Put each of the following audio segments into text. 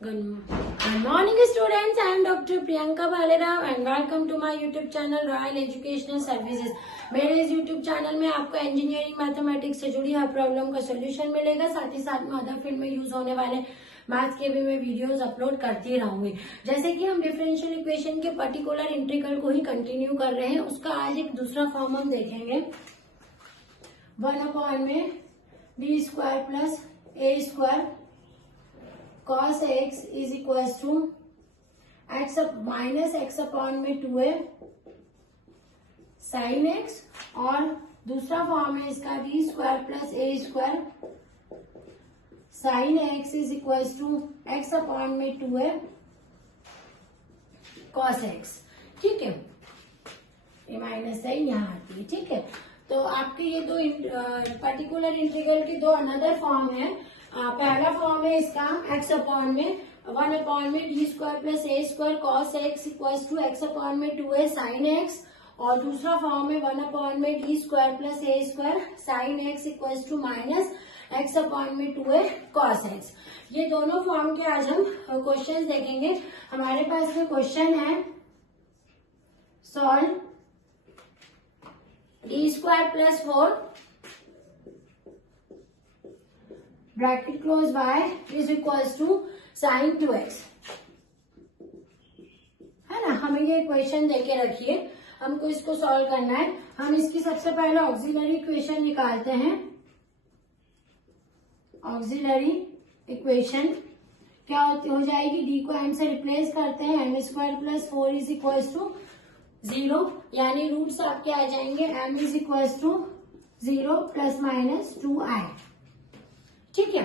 Good morning students, I am Dr. Priyanka Bhalerao and welcome to my YouTube channel Royal Educational Services। मेरे इस YouTube channel में आपको engineering mathematics से जुड़ी हर problem का solution मिलेगा। साथ ही साथ में अदर फील्ड में यूज होने वाले मैथ्स के भी मैं वीडियोस अपलोड करती रहूंगी। जैसे कि हम डिफरेंशियल इक्वेशन के पर्टिकुलर इंटीग्रल को ही कंटिन्यू कर रहे हैं, उसका आज एक दूसरा फॉर्म हम देखेंगे। 1 में D square plus a square cos x is equal to x minus x upon में 2a sin x, और दूसरा फॉर्म है इसका D square plus a square sin x is equal to x upon में 2a cos x। ठीक है, ये minus sign यहाँ आती है। ठीक है, तो आपके ये दो पर्टिकुलर इंटीग्रल के दो अनदर फॉर्म है। पहला फॉर्म है इसका x अपॉन में 1 अपॉन में D square plus a square cos x equal to x upon में 2a साइन एक्स, और दूसरा फॉर्म है 1 अपॉन में D square plus a square sine x equal to minus x upon में 2a cos x. ये दोनों form के आज हम क्वेश्चंस देखेंगे। हमारे पास में क्वेश्चन है solve D square plus 4 bracket close y is equals to sine 2x, है ना। हमें ये इक्वेशन देके रखिए, हमको इसको सॉल्व करना है। हम इसकी सबसे पहले ऑक्सिलरी इक्वेशन निकालते हैं। ऑक्सिलरी इक्वेशन क्या हो जाएगी, डी को m से रिप्लेस करते हैं, m square plus 4 is equals to 0, यानी रूट्स आपके आ जाएंगे m is equals to 0 plus minus 2i। ठीक है,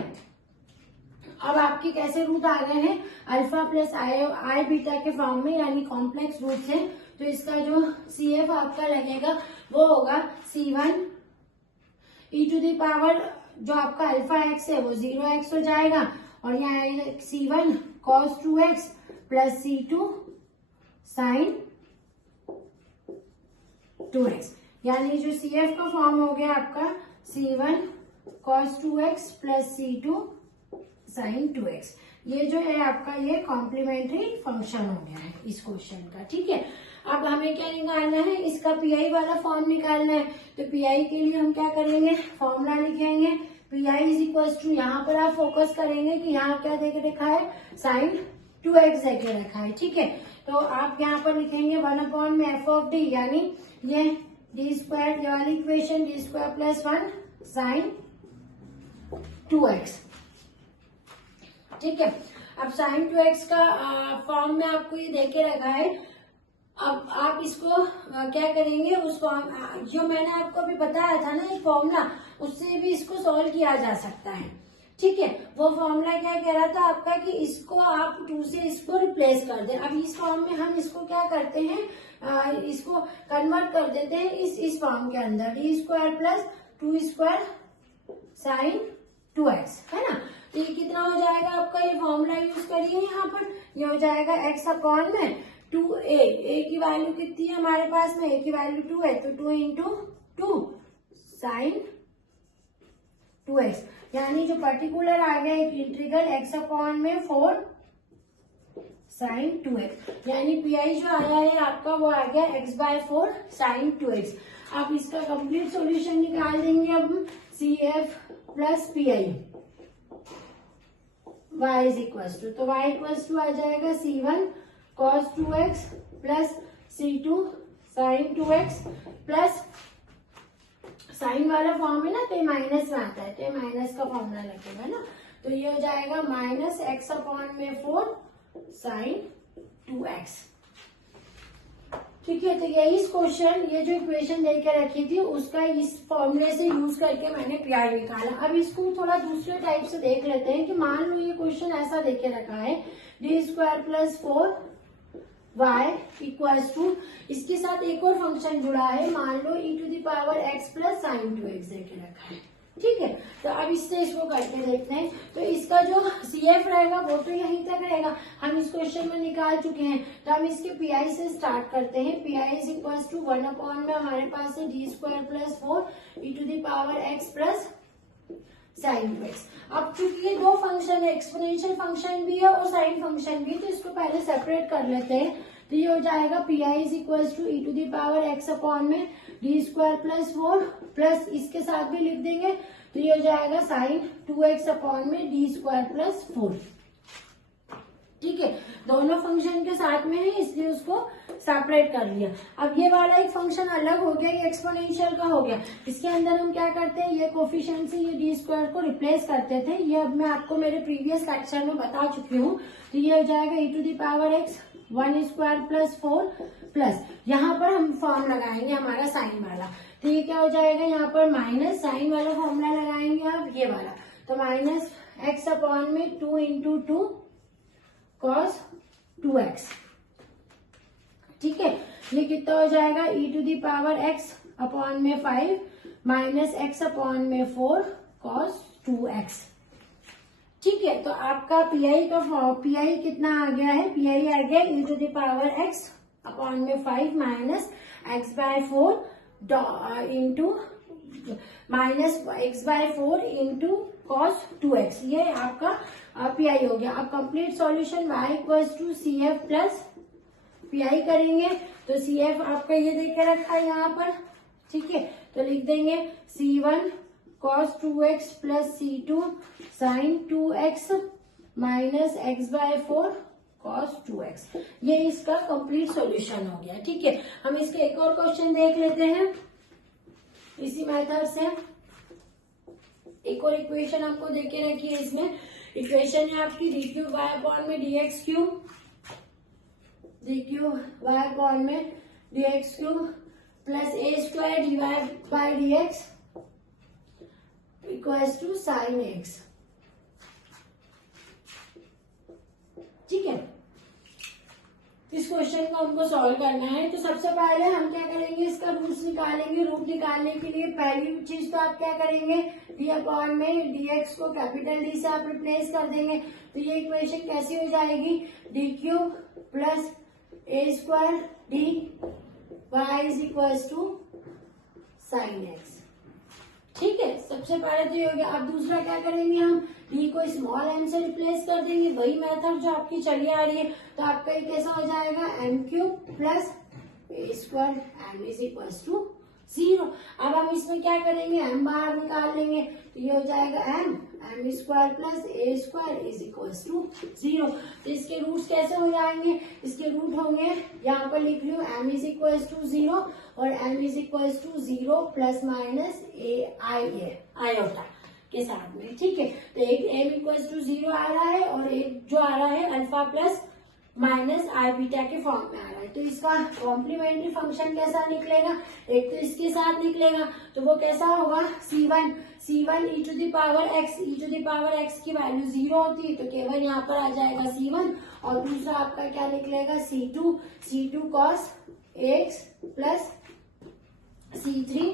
अब आपके कैसे रूट आ गए हैं, अल्फा प्लस आई बीटा के फॉर्म में, यानी कॉम्प्लेक्स रूट से। तो इसका जो CF आपका लगेगा वो होगा C1 e to the power जो आपका अल्फा एक्स है वो 0x हो जाएगा, और यहाँ आएगा C1 cos 2x plus C2 sin 2x, यानी जो CF का फॉर्म हो गया आपका C1 cos 2x plus C2 sin 2x। ये जो है आपका ये कॉम्प्लीमेंट्री फंक्शन हो गया है इस क्वेश्चन का। ठीक है, अब हमें क्या निकालना है, इसका पीआई वाला फॉर्म निकालना है। तो पीआई के लिए हम क्या करेंगे, फॉर्मूला लिखेंगे। पीआई इज इक्वल टू, यहाँ पर आप फोकस करेंगे कि यहाँ क्या देके रखा है, sin 2x देके रखा है। ठीक है, तो आप यहाँ पर लिखेंगे 1 अपॉन में एफ ऑफ डी, यानी ये डी स्क्वायर, ये वाली equation D square plus 1 sin 2x। ठीक है, अब sin 2x का फॉर्म में आपको ये देके रखा है। अब आप इसको क्या करेंगे, उस फॉर्म जो मैंने आपको अभी बताया था ना एक फॉर्मूला, उससे भी इसको सॉल्व किया जा सकता है। ठीक है, वो फॉर्मूला क्या कह रहा था आपका कि इसको आप 2 से इसको रिप्लेस कर दें। अब इस फॉर्म में हम इसको क्या करते हैं, इसको कन्वर्ट कर देते हैं इस फॉर्म के अंदर, D square plus 2 square sine 2x, है ना। तो ये कितना हो जाएगा आपका, ये फॉर्मूला यूज करिए यहाँ पर, ये हो जाएगा x अपॉन में 2a, a की वैल्यू कितनी है हमारे पास में, a की वैल्यू 2 है, तो 2 इंटू 2 साइन 2x, यानी जो पर्टिकुलर आ गया एक इंटीग्रल x अपॉन में 4 साइन 2x, यानी पीआई जो आया है आपका वो आ गया x/4 साइन 2x। आप इसका कंप्लीट सॉल्यूशन निकाल देंगे अब CF plus PI y is equal to, तो y इक्वल टू आ जाएगा C1 cos 2x plus C2 sin 2x plus sine वाला फॉर्म है ना, तो माइनस में आता है, तो माइनस का फॉर्मूला लगेगा ना। तो ये हो जाएगा माइनस एक्स अपॉन में 4 साइन 2x। ठीक है, तो यही क्वेश्चन, ये जो इक्वेशन देके रखी थी उसका इस फॉर्मूले से यूज करके मैंने पीआई निकाला। अब इसको थोड़ा दूसरे टाइप से देख लेते हैं कि मान लो ये क्वेश्चन ऐसा देके रखा है, D square plus 4 y equals to, इसके साथ एक और फंक्शन जुड़ा है, मान लो e to the power x plus sine 2x देके रखा है। ठीक है, तो अब इससे इसको करके देखते हैं। तो इसका जो CF रहेगा वो तो यहीं तक रहेगा, हम इस क्वेश्चन में निकाल चुके हैं। तो हम इसके पीआई से स्टार्ट करते हैं। PI is equal to 1 upon में हमारे पास है D square plus 4 e to the power x plus sine 2x। अब चूंकि ये दो फंक्शन है, एक्सपोनेंशियल फंक्शन भी है और साइन फंक्शन भी, तो इसको पहले सेपरेट कर लेते हैं। तो ये हो जाएगा P I is equal to e to the power x upon में डी स्क्वायर प्लस 4 प्लस इसके साथ भी लिख देंगे, तो ये हो जाएगा साइन 2x अपॉन में डी स्क्वायर प्लस 4। ठीक है, दोनों फंक्शन के साथ में है इसलिए उसको सेपरेट कर लिया। अब ये वाला एक फंक्शन अलग हो गया, ये एक्सपोनेंशियल का हो गया। इसके अंदर हम क्या करते हैं, ये कोफिशिएंट से ये डी स्क्वायर को रिप्लेस करते थे। ये अब मैं आपको मेरे प्रीवियस लेक्चर में बता चुकी हूँ। तो ये हो जाएगा e to the power x 1 square plus 4 plus यहाँ पर हम फॉर्म लगाएंगे हमारा साइन वाला। तो ये क्या हो जाएगा, यहाँ पर माइनस साइन वाला फॉर्मूला लगाएंगे आप ये वाला, तो माइनस एक्स अपॉन में 2 इंटू 2 cos 2x। ठीक है, ये कितना हो जाएगा e to the power x upon में 5 माइनस एक्स अपॉन में 4 cos 2x। ठीक है, तो आपका पीआई कितना आ गया है, पीआई आ गया e to the power x upon में 5 minus x by 4 into minus x by 4 into cos 2x। ये आपका पीआई हो गया। अब complete solution y equals to C F plus PI करेंगे, तो सी एफ आपका ये दे के रखा है यहाँ पर। ठीक है, तो लिख देंगे C1 cos 2x plus C2 sin 2x minus x by 4 cos 2x। ये इसका कंप्लीट सॉल्यूशन हो गया। ठीक है, हम इसके एक और क्वेश्चन देख लेते हैं इसी मेथड से। एक और इक्वेशन आपको देके रखी है, इसमें इक्वेशन है आपकी डी क्यूब वाई अपॉन में d x cube, d cube y upon में d x cube plus a square D y by d x equals to sine x. ठीक है, इस क्वेश्चन को हमको सॉल्व करना है। तो सबसे पहले हम क्या करेंगे, इसका रूट्स निकालेंगे। रूट निकालने के लिए पहली चीज तो आप क्या करेंगे, डी अपॉन में डी एक्स को कैपिटल डी से आप रिप्लेस कर देंगे। तो ये इक्वेशन कैसी हो जाएगी, D cube plus a square D y is equals to sine x. ठीक है, सबसे पहले तो ये हो गया। अब दूसरा क्या करेंगे, हम डी को स्मॉल एम से रिप्लेस कर देंगे, वही मेथड जो आपकी चली आ रही है। तो आपका ये कैसा हो जाएगा, m cube plus a square m is equals to 0। अब हम इसमें क्या करेंगे, एम बाहर निकाल लेंगे, तो ये हो जाएगा m square plus a square is equals to 0। तो इसके रूट्स कैसे हो जाएंगे, इसके रूट होंगे, यहाँ पर लिख रही हूँ एम इज इक्वल्स टू 0 और m is equals to 0 plus minus a iota के साथ में। ठीक है, तो एक एम इक्वल्स टू 0 आ रहा है और एक जो आ रहा है अल्फा प्लस माइनस आई बीटा के फॉर्म में आ रहा है। तो इसका कॉम्प्लीमेंट्री फंक्शन कैसा निकलेगा, एक तो इसके साथ निकलेगा, तो वो कैसा होगा, C1 e to the power x, e to the power x की वैल्यू 0 होती है तो केवल यहाँ पर आ जाएगा C1। और दूसरा आपका क्या निकलेगा, C2 cos x plus C3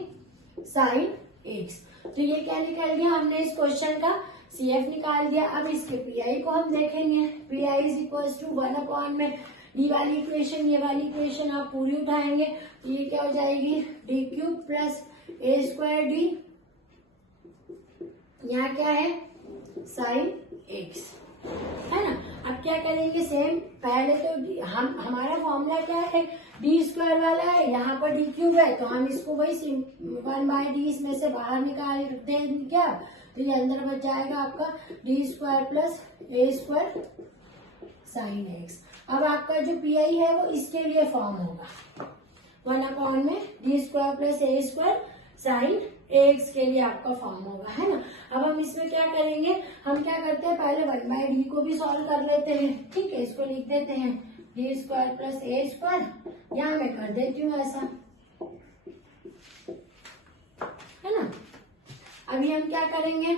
sin x। तो ये क्या निकल गया, हमने इस क्वेश्चन का CF निकाल दिया। अब इसके PI को हम देखेंगे, PI is equal to 1 upon में डी वाली इक्वेशन, ये वाली इक्वेशन आप पूरी उठाएंगे तो ये क्या हो जाएगी, D cube plus a square D, यहाँ क्या है साइन एक्स, है ना। अब क्या करेंगे, सेम पहले तो हमारा फॉर्मूला क्या है, डी स्क्वायर वाला है, यहाँ पर डी क्यूब है तो हम इसको वही 1/d इसमें से बाहर निकाल देंगे क्या, तो ये अंदर बच जाएगा आपका D square plus a square sine x. अब आपका जो पीआई है वो इसके लिए फॉर्म होगा 1 अपॉन में D square plus a square sine x के लिए आपका फॉर्म होगा, है ना। अब हम इसमें क्या करेंगे, हम क्या करते हैं, पहले 1/d को भी सॉल्व कर लेते हैं। ठीक है, इसको लिख देते हैं D square plus a square, यहाँ मैं कर देती हूँ ऐसा, है ना। अभी हम क्या करेंगे,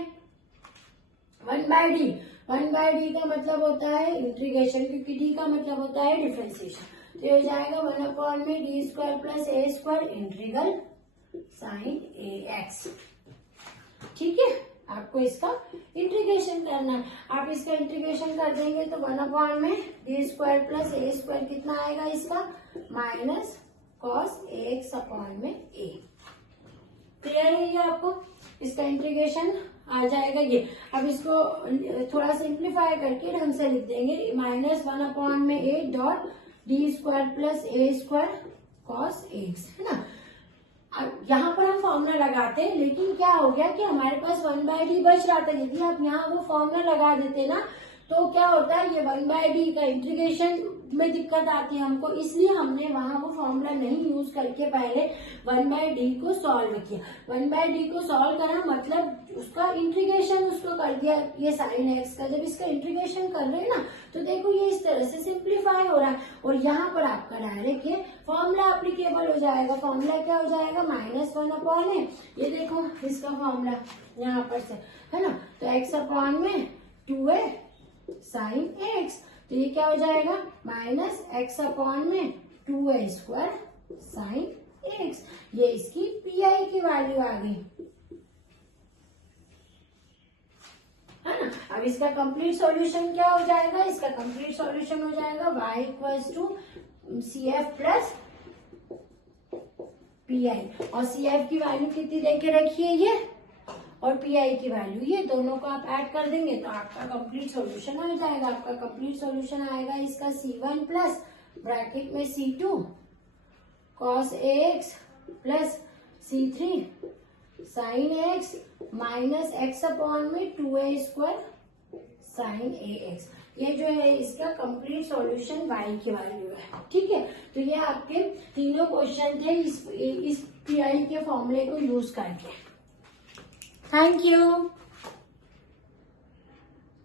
1/d का मतलब होता है इंटीग्रेशन, क्योंकि d का मतलब होता है डिफरेंशिएशन। तो ये हो जाएगा 1 अपॉन में D square plus a square integral sign A x. ठीक है, आपको इसका इंटीग्रेशन करना है। आप इसका इंटीग्रेशन कर देंगे तो 1 अपॉन में D square plus a square कितना आएगा इसका, माइनस कॉस एक्स अपॉन में ए। क्लियर है ये आपको, इसका इंटीग्रेशन आ जाएगा ये। अब इसको थोड़ा सिंप्लीफाई करके ढंग से लिख देंगे, -1/8 dot D square plus a square cos x, है ना। अब यहाँ पर हम फॉर्मूला लगाते हैं, लेकिन क्या हो गया कि हमारे पास 1/d बच रहा था। यदि आप यहाँ वो फॉर्मूला लगा देते ना तो क्या होता है, ये 1/d का इंटीग्रेशन में दिक्कत आती है हमको, इसलिए हमने वहां वो फॉर्मूला नहीं यूज करके पहले 1/d को सॉल्व किया। 1/d को सॉल्व करा मतलब उसका इंटीग्रेशन उसको कर दिया, ये साइन एक्स का। जब इसका इंटीग्रेशन कर रहे हैं ना तो देखो ये इस तरह से सिंप्लीफाई हो रहा है, और यहाँ पर आपका डायरेक्ट ये फॉर्मूला एप्लीकेबल हो जाएगा। फॉर्मूला क्या हो जाएगा, -1/a। ये देखो इसका फॉर्मूला यहाँ पर से, है ना। तो x/में 2a साइन एक्स, तो ये क्या हो जाएगा, -x/में 2a स्क्वायर साइन एक्स। ये इसकी पीआई की वैल्यू आ गई, है ना। अब इसका कंप्लीट सॉल्यूशन क्या हो जाएगा, इसका कंप्लीट सॉल्यूशन हो जाएगा y equals to CF plus PI, और CF की वैल्यू कितनी देके रखी है ये, और पीआई की वैल्यू, ये दोनों को आप ऐड कर देंगे तो आपका कंप्लीट सॉल्यूशन आ जाएगा। आपका कंप्लीट सॉल्यूशन आएगा इसका C1 प्लस ब्रैकेट में C2 cos ax plus C3 sin x minus x/में 2a स्क्वायर sin ax। ये जो है इसका कंप्लीट सॉल्यूशन y की वैल्यू है, ठीक है। तो ये आपके तीनों क्वेश्चन थे इस पीआई के फॉर्मूले को यूज करके। Thank you.